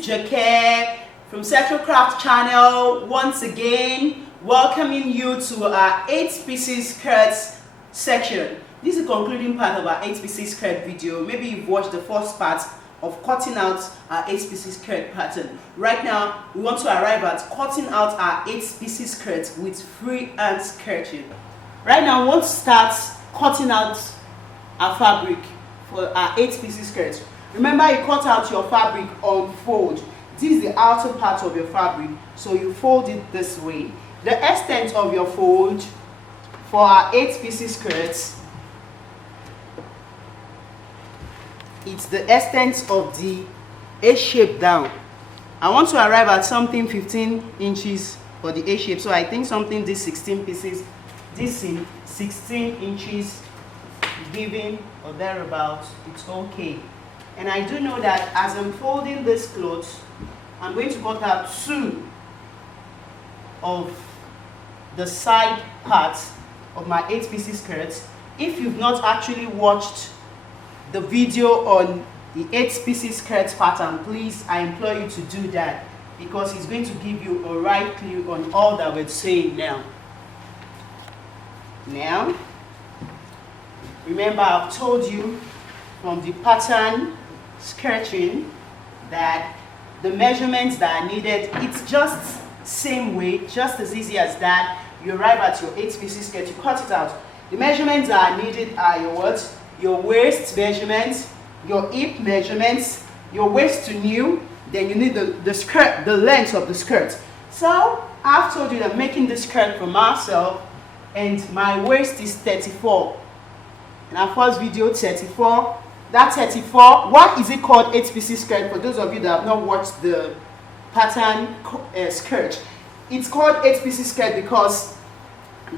is Jake from Central Craft Channel, once again welcoming you to our 8-pieces skirts section. This is the concluding part of our 8-pieces skirt video. Maybe you've watched the first part of cutting out our 8-pieces skirt pattern. Right now we want to arrive at cutting out our 8-pieces skirt with freehand skirting. Right now we want to start cutting out our fabric for our 8-pieces skirt. Remember, you cut out your fabric on fold. This is the outer part of your fabric, so you fold it this way. The extent of your fold for our 8-pieces skirts, it's the extent of the A shape down. I want to arrive at something 15 inches for the A shape, so I think something this 16 pieces, this in 16 inches giving or thereabouts, it's okay. And I do know that as I'm folding this cloth, I'm going to cut out 2 of the side parts of my 8-pieces skirt. If you've not actually watched the video on the 8-pieces skirt pattern, please, I implore you to do that, because it's going to give you a right clue on all that we're saying now. Now, remember, I've told you from the pattern skirting that the measurements that are needed, it's just same way, just as easy as that. You arrive at your 8-pieces skirt, you cut it out. The measurements that are needed are your what? Your waist measurements, your hip measurements, your waist to new, then you need the skirt, the length of the skirt. So I've told you that I'm making this skirt for myself, and my waist is 34. In our first video, 34. That 34, why is it called 8-pieces skirt? For those of you that have not watched the pattern skirt, it's called 8-pieces skirt because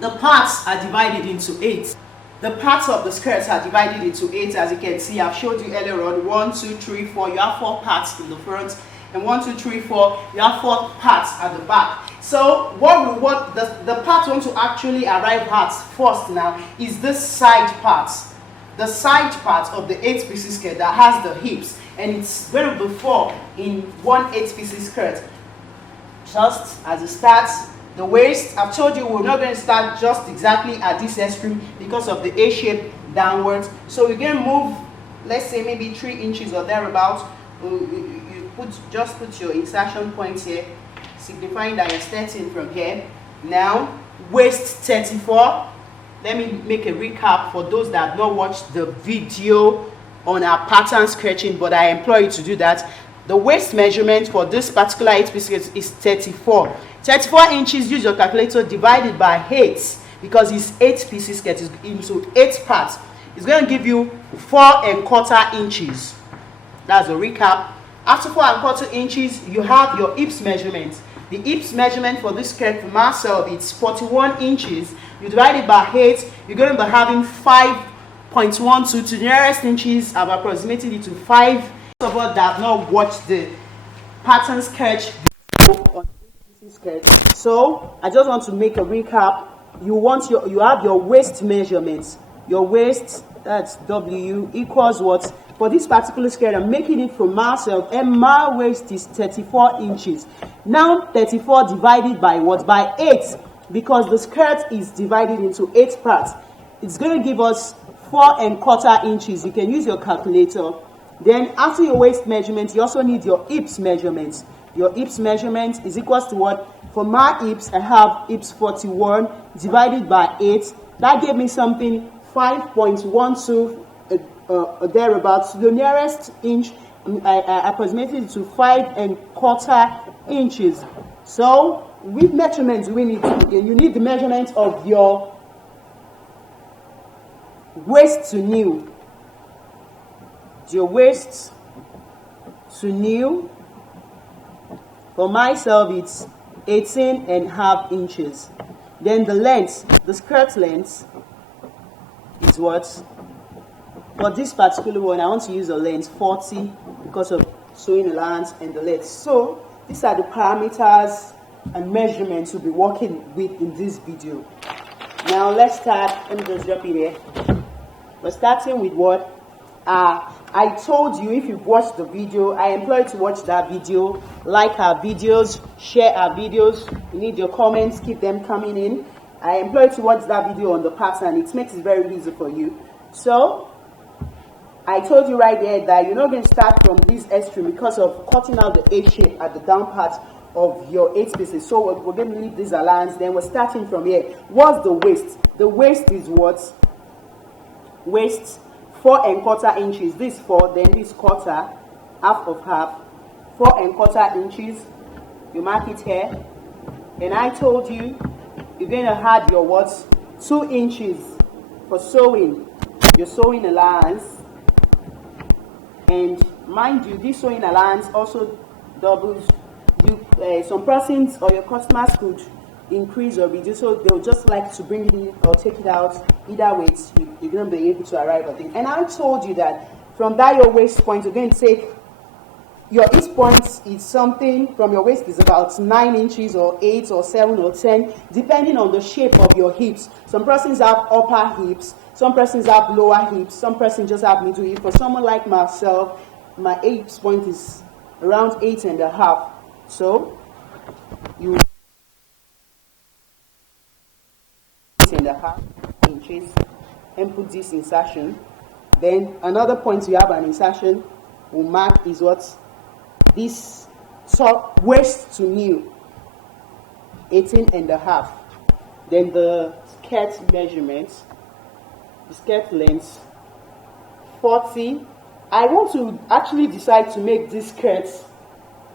the parts are divided into 8. The parts of the skirts are divided into 8, as you can see. I've showed you earlier on. 1, 2, 3, 4. You have 4 parts in the front, and 1, 2, 3, 4. You have 4 parts at the back. So what we want, the part we want to actually arrive at first now is this side parts. The side part of the 8-pieces skirt that has the hips, and it's going to be 4 in one 8-pieces skirt. Just as it starts, the waist, I've told you we're not going to start just exactly at this extreme because of the A shape downwards. So we're going to move, let's say maybe 3 inches or thereabouts. You just put your insertion point here, signifying that you're starting from here. Now, waist 34. Let me make a recap for those that have not watched the video on our pattern skirting, but I implore you to do that. The waist measurement for this particular 8-piece is 34. 34 inches, use your calculator, divided by 8, because it's 8-pieces skirt, is into 8 parts. It's going to give you 4¼ inches. That's a recap. After 4¼ inches, you have your hips measurement. The hips measurement for this skirt for myself, it's 41 inches. You divide it by 8, you're going to be having 5.12 to the nearest inches. I've approximated it to 5. Of us that have not watched the pattern skirt on skirt. So I just want to make a recap. You have your waist measurements. Your waist, that's W, equals what? For this particular skirt, I'm making it for myself, and my waist is 34 inches. Now 34 divided by what? By 8, because the skirt is divided into 8 parts. It's going to give us 4¼ inches. You can use your calculator. Then after your waist measurement, you also need your hips measurement. Your hips measurement is equals to what? For my hips, I have hips 41 divided by 8. That gave me something 5.12 thereabouts. The nearest inch, I approximated it to 5¼ inches. So, with measurements, we need to begin. You need the measurement of your waist to new. Your waist to new. For myself, it's 18½ inches. Then the length, the skirt length, is what? For this particular one, I want to use a length 40 because of sewing allowance and the length. So these are the parameters and measurements we'll be working with in this video. Now let's start. Let me just drop it here. We're starting with what? I told you, if you've watched the video, I implore you to watch that video, like our videos, share our videos. You need your comments, keep them coming in. I implore you to watch that video on the pattern. It makes it very easy for you. So I told you right there that you're not going to start from this extreme because of cutting out the A shape at the down part of your 8 pieces. So we're going to leave this allowance. Then we're starting from here. What's the waist? The waist is what? Waist 4¼ inches. This 4, then this quarter, half of half, 4¼ inches. You mark it here. And I told you you're going to add your what? 2 inches for sewing. Your sewing allowance. And mind you, this sewing allowance also doubles. Some persons or your customers could increase or reduce, so they'll just like to bring it in or take it out. Either way, you're going to be able to arrive at it. And I told you that from that your waist point, you're going to take your each point is something from your waist is about 9 inches or 8 or 7 or 10, depending on the shape of your hips. Some persons have upper hips, some persons have lower hips, some persons just have middle hips. For someone like myself, my hips point is around 8½. So you 8½ inches and put this insertion. Then another point you have an insertion will mark is what? This top waist to knee 18½. Then the skirt measurements, the skirt length 40. I want to actually decide to make this skirt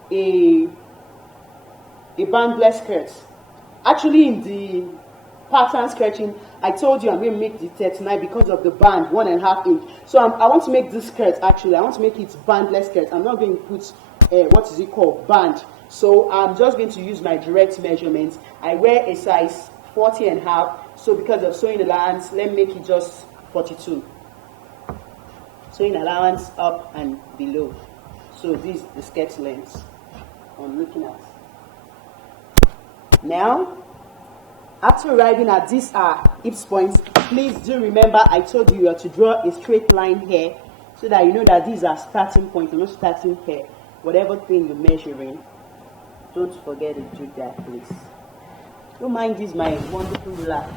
a bandless skirt. Actually, in the pattern sketching, I told you I'm going to make the 39 because of the band, 1½ inch. So I want to make this skirt, actually, I want to make it bandless skirt. I'm not going to put, what is it called, band. So I'm just going to use my direct measurements. I wear a size 40½. So because of sewing allowance, let me make it just 42. Sewing allowance up and below. So this is the skirt length I'm looking at. Now, after arriving at these hips points, please do remember I told you are to draw a straight line here so that you know that these are starting points. You're not starting here. Whatever thing you're measuring, don't forget to do that, please. Don't mind this, my wonderful ruler.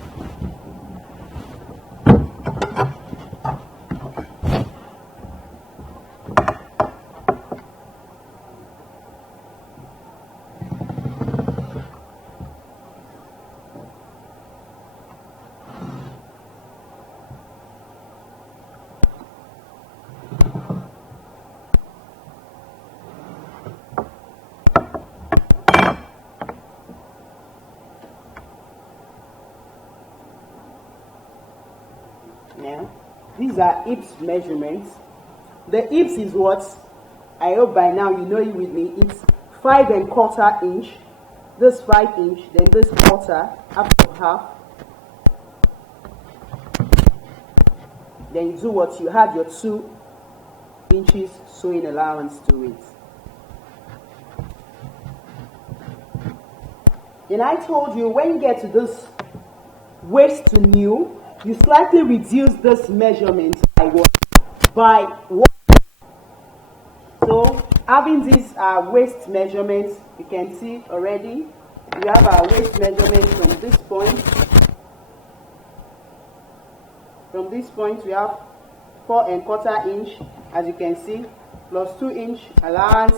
Now, these are hips measurements. The hips is what? I hope by now you know it with me. It's 5¼ inch. This 5 inch, then this quarter, half of half. Then you do what? You have your 2 inches sewing allowance to it. Then I told you when you get to this waist to knee, you slightly reduce this measurement by what? By 1. So having these waist measurements, you can see already we have our waist measurement from this point. From this point we have 4¼ inch, as you can see, plus 2 inch allowance.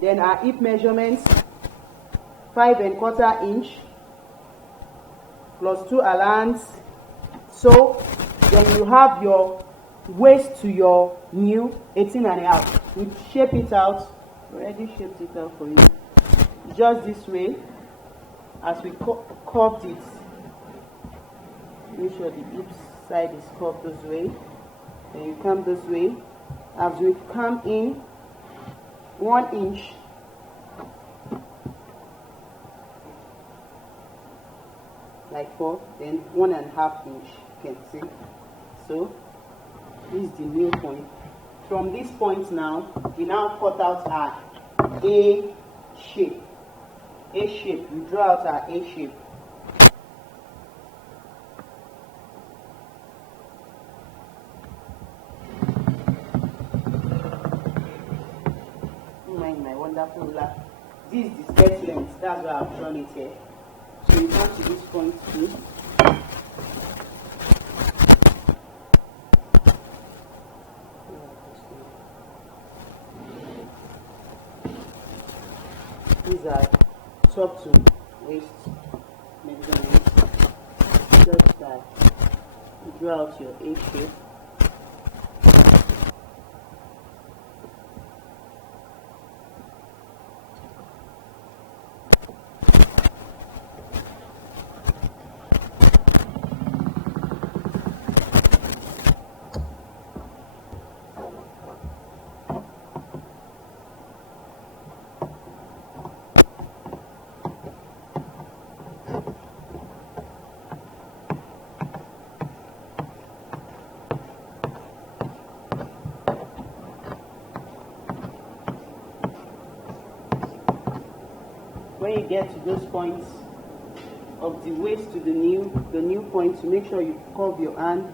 Then our hip measurements 5¼ inch plus 2 allowance. So then you have your waist to your knee 18½. We shape it out. Already shaped it out for you. Just this way, as we curved it. Make sure the hip side is curved this way. Then you come this way. As we come in 1 inch. Like 4, then 1½ inch. You can see. So this is the new point. From this point now, we now cut out our A shape. A shape. We draw out our A shape. in my wonderful ruler. This is the skirt length, that's why I've drawn it here. So you come to this point too. These are top to waist measurements, such that you draw out your A shape. When you get to those points of the waist to the new point, to make sure you curve your hand.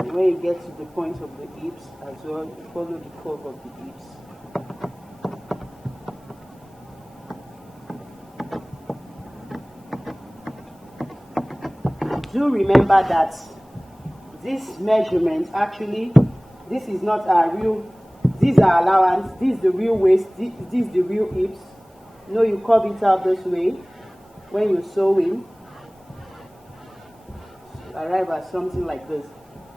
And when you get to the point of the hips as well, you follow the curve of the hips. Do remember that this measurement, actually, this is not our real. These are allowance, this is the real waist, this is the real hips. No, you curve it out this way when you're sewing. Arrive at something like this.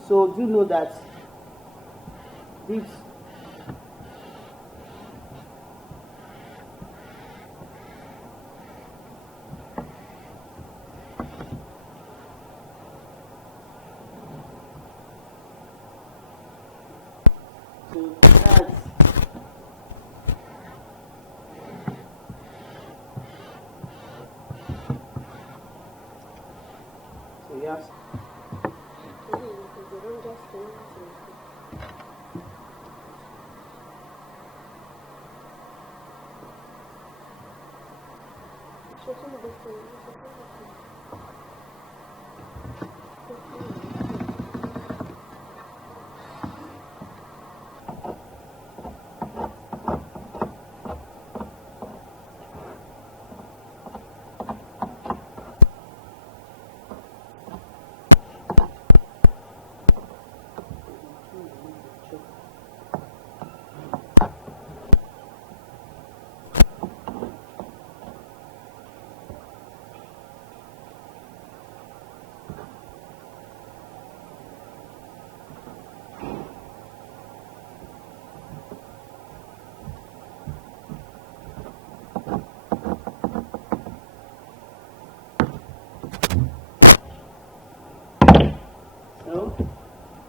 So do know that this so that's so yes.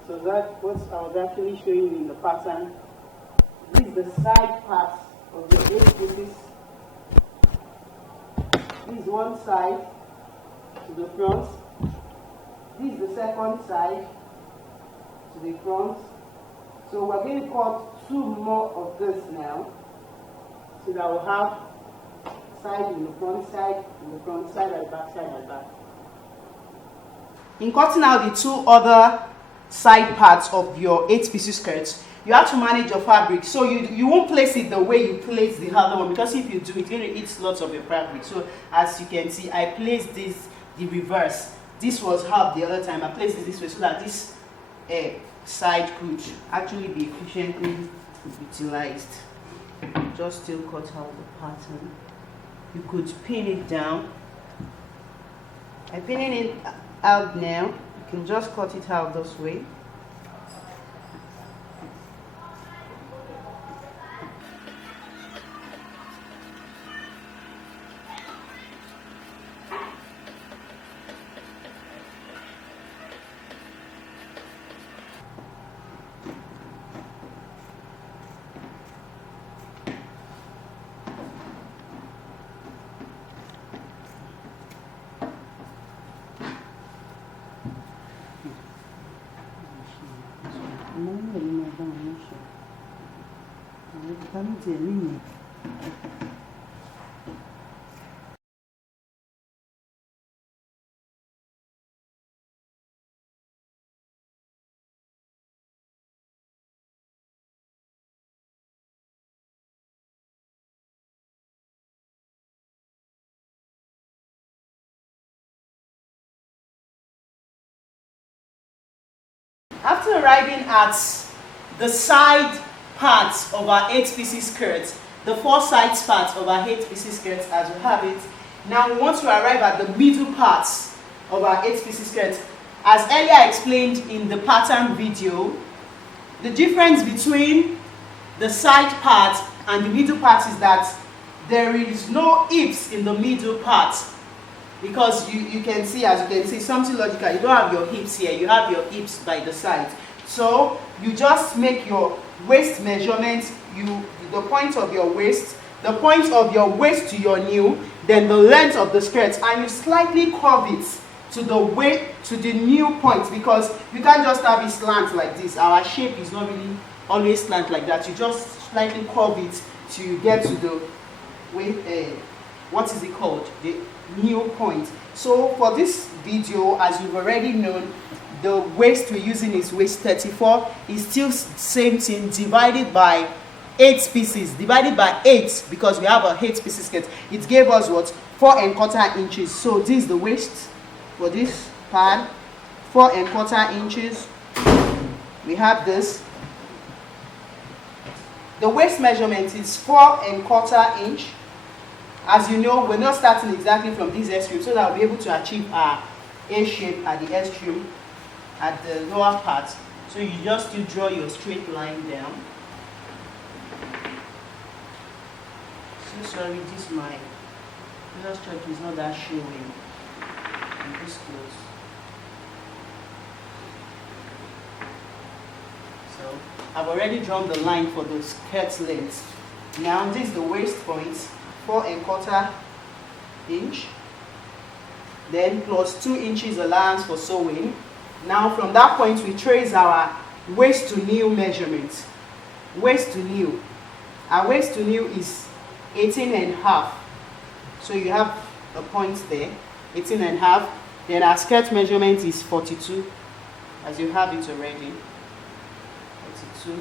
So that's what I was actually showing you in the pattern. This is the side part of the 8 pieces. This is one side to the front. This is the second side to the front. So we're going to cut 2 more of this now, so that we'll have side in the front side, and the front side at the back side and back. In cutting out the 2 other side parts of your 8 pieces skirt, you have to manage your fabric. So you won't place it the way you place the other one, because if you do, it's going to eat lots of your fabric. So as you can see, I placed this the reverse. This was half the other time. I placed it this way so that this side could actually be efficiently utilized. Just still cut out the pattern. You could pin it down. I'm pinning it out now. You can just cut it out this way. after arriving at the side parts of our 8-piece skirt, the 4 side parts of our 8-piece skirt as we have it, now we want to arrive at the middle parts of our 8-piece skirt. As earlier explained in the pattern video, the difference between the side part and the middle part is that there is no hips in the middle part, because you can see, as you can see, something logical, you don't have your hips here, you have your hips by the side. So you just make your waist measurement, the point of your waist to your knee, then the length of the skirt, and you slightly curve it to the knee point, because you can't just have it slant like this. Our shape is not really always slant like that. You just slightly curve it to get to the what is it called, the knee point. So for this video, as you've already known, the waist we're using is waist 34. It's still same thing, divided by 8 pieces, divided by 8, because we have a 8-piece skirt. It gave us what? 4¼ inches. So this is the waist for this part, 4¼ inches. We have this. The waist measurement is 4¼ inch. As you know, we're not starting exactly from this extreme, so that we'll be able to achieve our A shape at the extreme, at the lower part. So you draw your straight line down. So sorry, my illustrator is not that showing in this close. So I've already drawn the line for the skirt length. Now this is the waist point, 4¼ inch, then plus 2 inches allowance for sewing. Now from that point we trace our waist to knee measurement. Waist to knee. Our waist to knee is 18½. So you have a point there, 18½. Then our skirt measurement is 42, as you have it already. 42.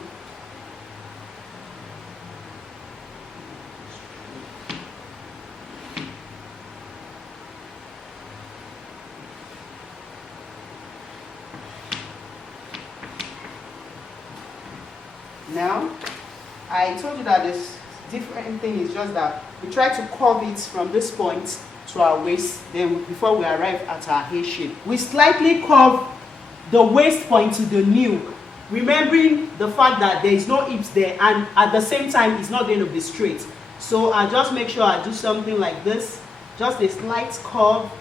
Now, I told you that this different thing is just that we try to curve it from this point to our waist, then before we arrive at our A shape. We slightly curve the waist point to the knee, remembering the fact that there is no hips there, and at the same time it's not going to be straight. So I just make sure I do something like this, just a slight curve,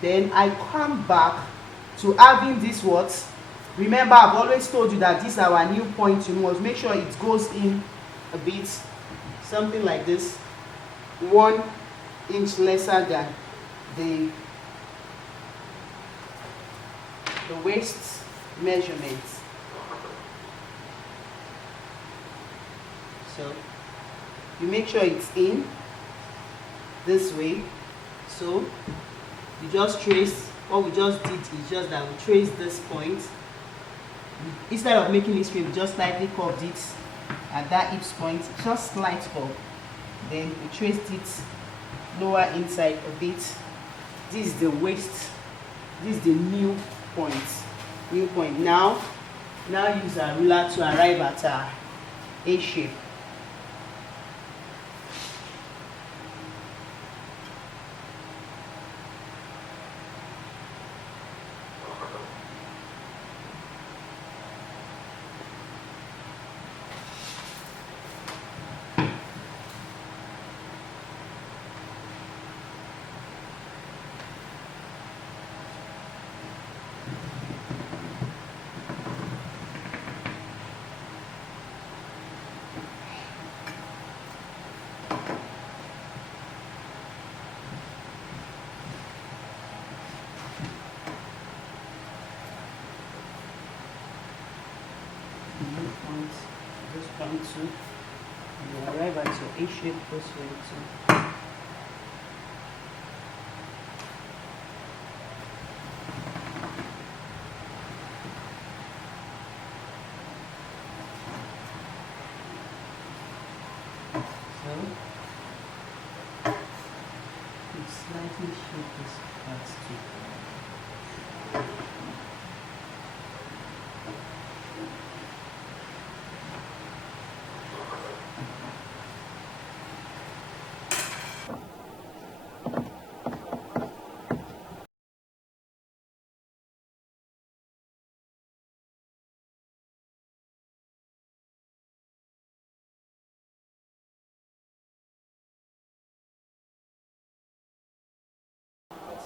then I come back to having this what? Remember, I've always told you that this is our new point. You must make sure it goes in a bit, something like this, 1 inch lesser than the waist measurement. So you make sure it's in this way. So you just trace. What we just did is just that we trace this point. Instead of making it straight, we just slightly curved it at that hips point, just slight curve. Then we traced it lower inside a bit. This is the waist. This is the new point. New point. Now use our ruler to arrive at our A shape. This point too, and you arrive at your A shape this way too. So you slightly shape this part too.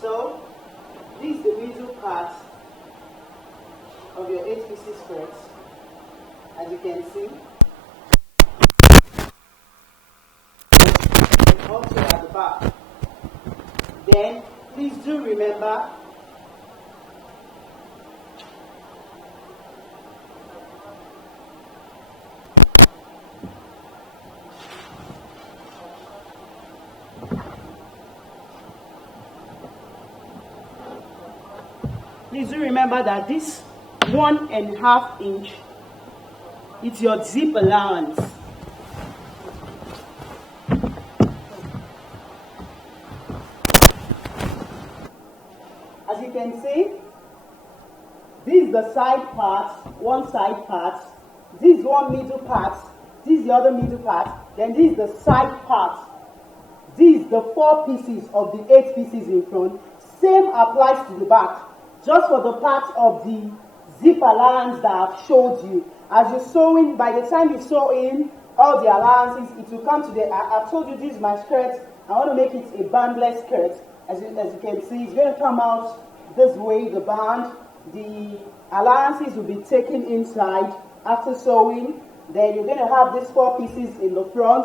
So this is the middle part of your 8-piece skirt, as you can see. And also at the back. Then please do remember that this 1.5 inch is your zip allowance. As you can see, this is the side part, one side part, this is one middle part, this is the other middle part, then this is the side part. These are the 4 pieces of the 8 pieces in front. Same applies to the back. Just for the part of the zip allowance that I've showed you. As you're sewing, by the time you sew in all the allowances, it will come to the, I've told you this is my skirt. I want to make it a bandless skirt. As you can see, it's going to come out this way, the band. The allowances will be taken inside after sewing. Then you're going to have these 4 pieces in the front.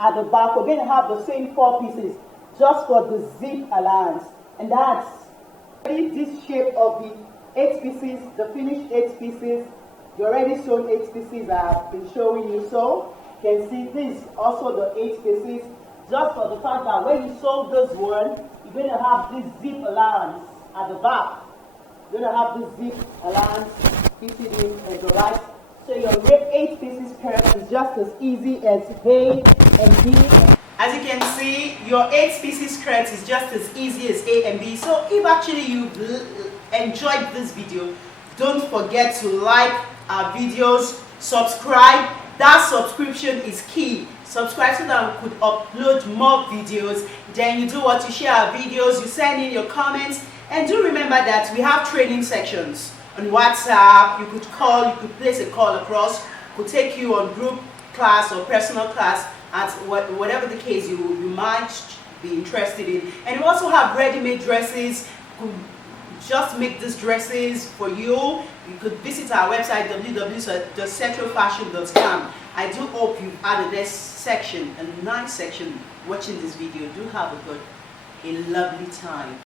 At the back, we're going to have the same 4 pieces just for the zip allowance. And that's this shape of the 8 pieces, the finished 8 pieces, the already sewn 8 pieces I've been showing you. So you can see this also the 8 pieces, just for the fact that when you sew this one, you're going to have this zip allowance at the back. You're going to have this zip allowance fitted in at the right. So your 8 pieces skirt is just as easy as A and B. As you can see, your 8 pieces skirt is just as easy as A and B. So if actually you enjoyed this video, don't forget to like our videos, subscribe. That subscription is key. Subscribe so that we could upload more videos. Then you do what? You share our videos, you send in your comments. And do remember that we have training sections on WhatsApp. You could call, you could place a call across, could take you on group class or personal class at whatever the case you might be interested in. And we also have ready-made dresses. You could just make these dresses for you. You could visit our website www.centralfashion.com. I do hope you've added this section, a nice section, watching this video. Do have a lovely time.